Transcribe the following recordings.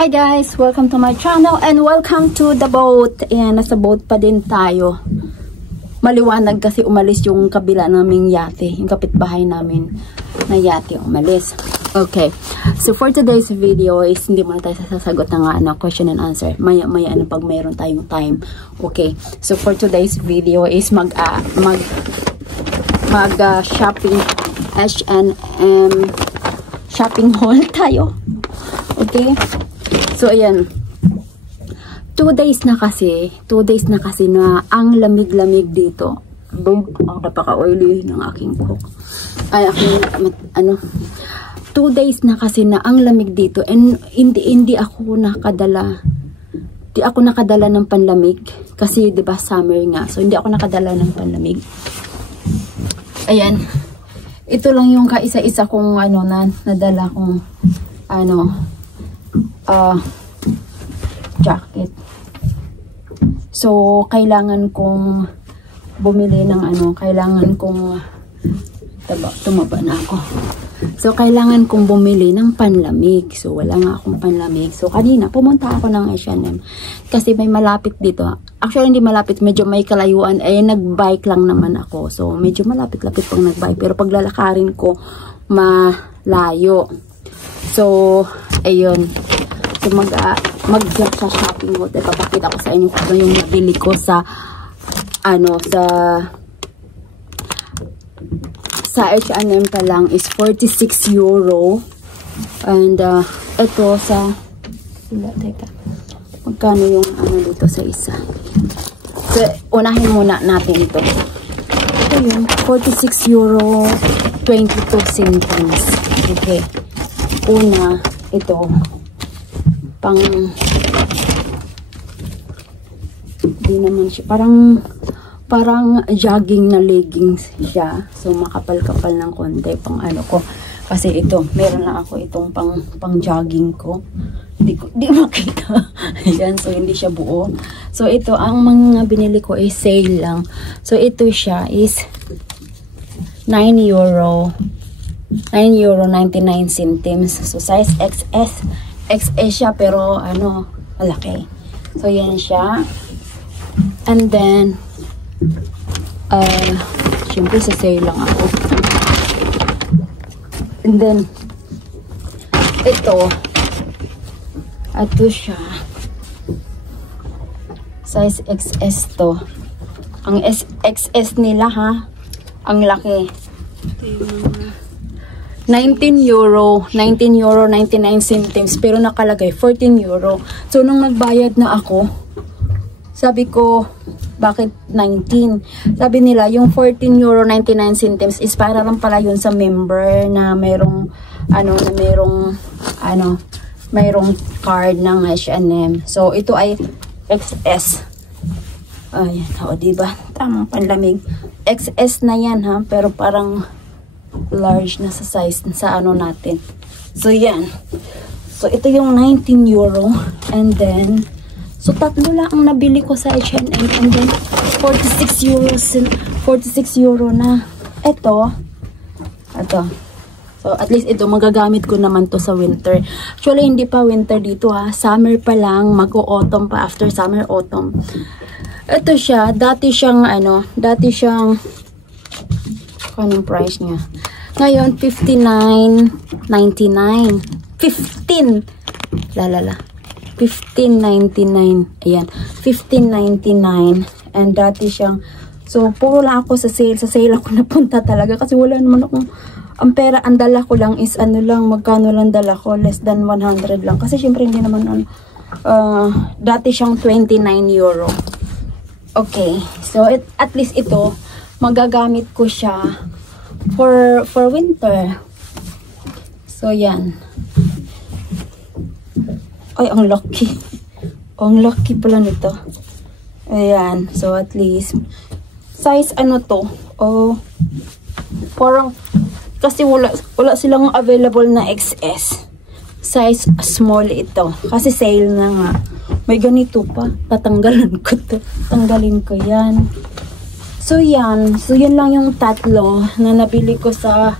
Hi guys! Welcome to my channel and welcome to the boat. Ayan, nasa boat pa din tayo. Maliwanag kasi umalis yung kabila naming yate. Yung kapitbahay namin na yate umalis. Okay. So for today's video is hindi muna tayo sasagot ng question and answer. Maya pag mayroon tayong time. Okay. So for today's video is shopping H&M shopping haul tayo. Okay. So, ayan. 2 days na kasi na ang lamig-lamig dito. Ang napaka-oily ng aking cook. Ay, 2 days na kasi na ang lamig dito. And hindi ako nakadala. Di ako nakadala ng panlamig. Kasi, di ba summer nga. So, hindi ako nakadala ng panlamig. Ayan. Ito lang yung kaisa-isa kong nadala kong jacket. So, kailangan kong bumili ng kailangan kong tumaba na ako. So, kailangan kong bumili ng panlamig. So, wala nga akong panlamig. So, kanina, pumunta ako ng H&M. Kasi may malapit dito. Actually, hindi malapit. Medyo may kalayuan. Eh, nag-bike lang naman ako. So, medyo malapit-lapit pang nag-bike. Pero pag lalakarin ko, malayo. So, ayun. So, mag-jump sa shopping mall. Papakita ko sa inyo kung ano yung nabili ko sa H&M pa lang is 46 euro. And, ito sa magkano yung dito sa isa. So, unahin muna natin ito. Ito yun, 46 euro 22 centimes. Okay. Una, ito pang di naman siya parang jogging na leggings siya. So makapal-kapal ng konti pang ko kasi ito meron na ako itong pang jogging ko. Di makita. Ayan, so hindi siya buo. So ito ang mga binili ko is sale lang. So ito siya is 9 euro 99 centimes. So size XS siya pero malaki. So yan siya. And then syempre sa sale lang ako. And then ito siya. Size XS to. Ang XS nila ha. Ang laki. 19 euro 99 centimes pero nakalagay 14 euro. So nung nagbayad na ako, sabi ko bakit 19? Sabi nila yung 14 euro 99 centimes is para lang pala yun sa member na mayroong mayroong card ng H&M. So ito ay XS. Ayan, diba? Tamang panlamig. XS na yan ha, pero parang large na sa size sa natin. So yan. So ito yung 19 euro and then so tatlo lang ang nabili ko sa H&M and then 46 euro na. Ito. So at least ito magagamit ko naman to sa winter. Actually hindi pa winter dito ha. Summer pa lang, mag-autumn pa after summer autumn. Ito siya, dati siyang anong price niya? Ngayon, 59.99. 15.99. Ayan, 15.99. And dati siyang, so, puro lang ako sa sale. Sa sale ako napunta talaga kasi wala naman akong, ang pera, ang dala ko lang is magkano lang dala ko? Less than 100 lang. Kasi syempre hindi naman, dati siyang 29 euro. Okay, so at least ito, magagamit ko siya for winter. So yan. Ay, ang lucky. Ang lucky pala nito. Ayan, so at least size to? Parang kasi wala silang available na XS. Size small ito. Kasi sale na nga. May ganito pa. Tatanggalan ko to. Tanggalin ko yan. So yan. So yan lang yung tatlo na nabili ko sa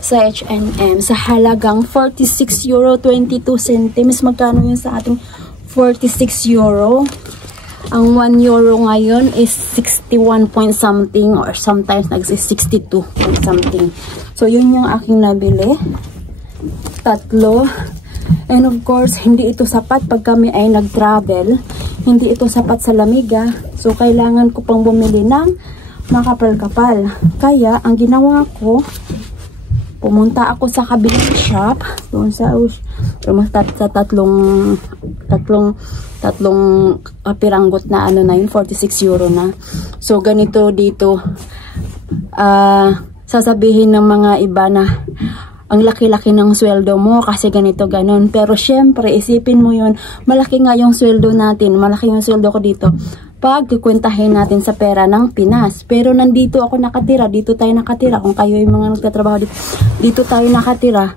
sa H&M sa halagang 46 euro 22 centimes. Magkano yun sa ating 46 euro? Ang 1 euro ngayon is 61 point something or sometimes nag-62 point something. So, yun yung aking nabili. Tatlo. And of course, hindi ito sapat pag kami ay nag-travel. Hindi ito sapat sa lamiga. So, kailangan ko pang bumili ng makapal-kapal. Kaya, ang ginawa ko, pumunta ako sa kabilang shop. Doon sa tatlong piranggot na ano na yun, 46 euro na. So, ganito dito. Sasabihin ng mga iba na ang laki-laki ng sweldo mo kasi ganito ganon. Pero syempre, isipin mo yun, malaki nga yung sweldo natin. Malaki yung sweldo ko dito. Pag kikwentahin natin sa pera ng Pinas. Pero nandito ako nakatira, dito tayo nakatira. Kung kayo yung mga nagtatrabaho dito, dito tayo nakatira.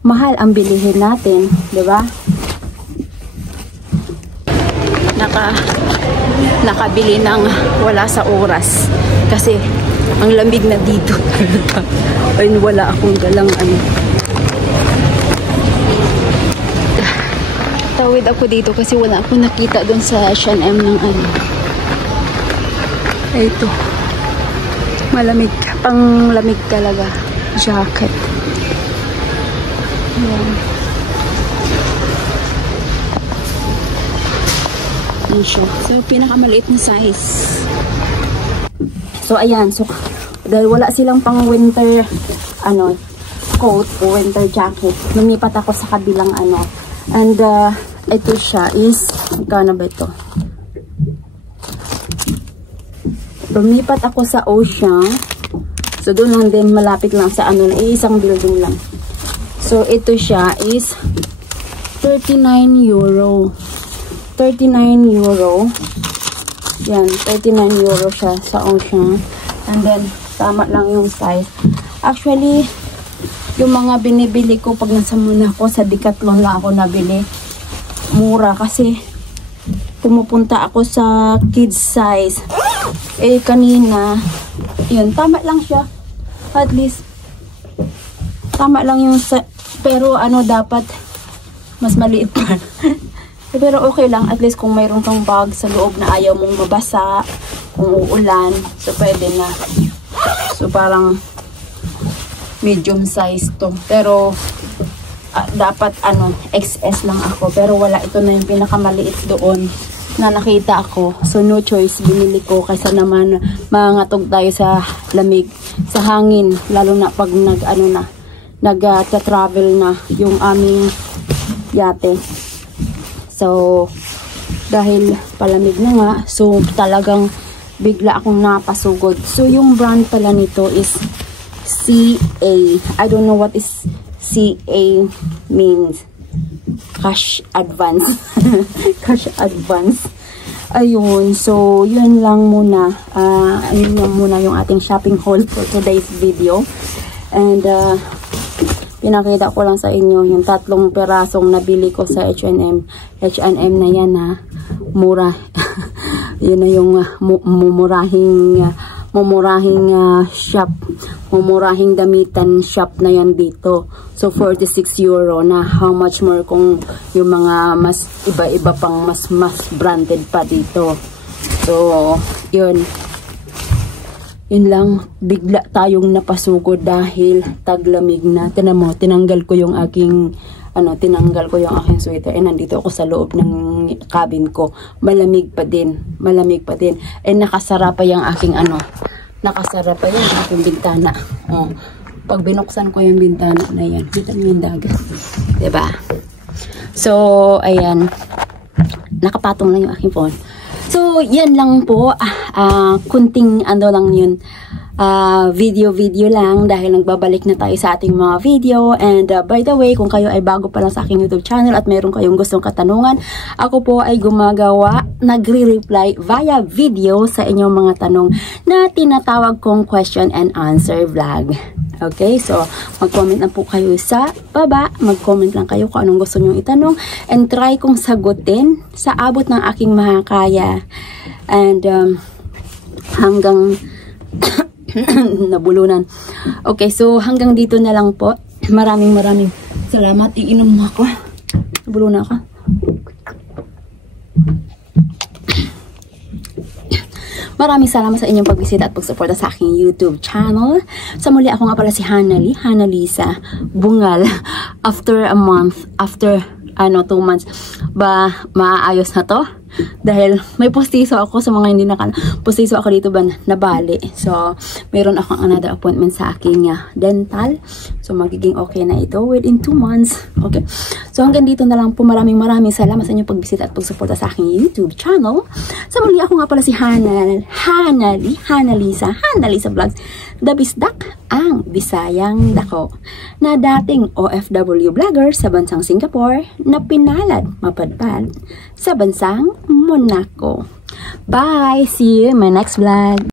Mahal ang bilihin natin, di ba? Nakabili ng wala sa oras. Kasi ang lamig na dito talaga. Ayun, wala akong galang ano. Tawid ako dito kasi wala akong nakita doon sa H&M ng ano. Ito. Malamig. Panglamig talaga. Jacket. Ayan. Ayan siya. So, pinakamaliit na size. So, ayan. So, dahil wala silang pang winter ano, coat o winter jacket, lumipat ako sa kabilang ano. And, ito siya is, magkano ba ito? Lumipat ako sa Ocean. So, doon lang din, malapit lang sa ano, isang building lang. So, ito siya is 39 euro. 39 euro. Yan, 39 euro siya sa Ocean. And then, tama lang yung size. Actually, yung mga binibili ko pag nasa muna ako, sa Decathlon lang ako nabili. Mura kasi pumupunta ako sa kids size. Eh, kanina, yun, tama lang siya. At least, tama lang yung pero ano, dapat mas maliit pa. Pero okay lang, at least kung mayroon kang bag sa loob na ayaw mong mabasa, kung uulan, so pwede na. So parang medium size to. Pero dapat ano, XS lang ako. Pero wala, ito na yung pinakamaliit doon na nakita ako. So no choice, binili ko kaysa naman mangatog tayo sa lamig, sa hangin, lalo na pag nag-travel na yung aming yate. So dahil palamig na nga, so talagang bigla akong napasugod. So yung brand pala nito is CA. I don't know what is CA means. Cash advance. Cash advance. Ayun. So, yun lang muna. Yun lang muna yung ating shopping haul for today's video. And, pinakita ko lang sa inyo yung 3 perasong nabili ko sa H&M. H&M na yan ha. Mura. Yun na yung mumurahing shop, mumurahing damitan shop na yan dito. So 46 euro na, how much more kung yung mga mas iba-iba pang mas branded pa dito. So yun lang, bigla tayong napasugod dahil taglamig na. Tingnan mo, tinanggal ko yung aking sweater. Eh, nandito ako sa loob ng cabin ko. Malamig pa din. Eh, nakasara pa yung aking bintana. Oh. Pag binuksan ko yung bintana na yan, kita mo yung dagat. Diba? So, ayan. Nakapatong lang yung aking phone. So, yan lang po. Kunting lang yun. Video lang dahil nagbabalik na tayo sa ating mga video. And by the way, kung kayo ay bago pa lang sa aking YouTube channel at mayroon kayong gustong katanungan, ako po ay nagre-reply via video sa inyong mga tanong na tinatawag kong question and answer vlog. Okay, so mag-comment lang po kayo sa baba, mag-comment lang kayo kung anong gusto nyong itanong, and try kong sagutin sa abot ng aking makakaya. And hanggang nabulunan. Okay, so hanggang dito na lang po. Maraming salamat. Iinom mo ako. Bulo na ako. Maraming salamat sa inyong pagbisita at pagsuporta sa aking YouTube channel. Sa muli, ako nga pala si Hanalisa Bungal. After a month, after 2 months, ba maayos na to? Dahil may postiso ako sa mga hindi postiso ako dito ba nabali. So, mayroon akong another appointment sa aking dental. So, magiging okay na ito within 2 months. Okay. So, hanggang dito na lang po. Maraming salamat sa inyong pagbisita at pagsuporta sa aking YouTube channel. Sa muli, ako nga pala si Hanalisa Vlogs. The Bisdak, ang Bisayang Dako, na dating OFW vlogger sa bansang Singapore na pinalad mapadpad sa bansang Monaco. Bye! See you in my next vlog!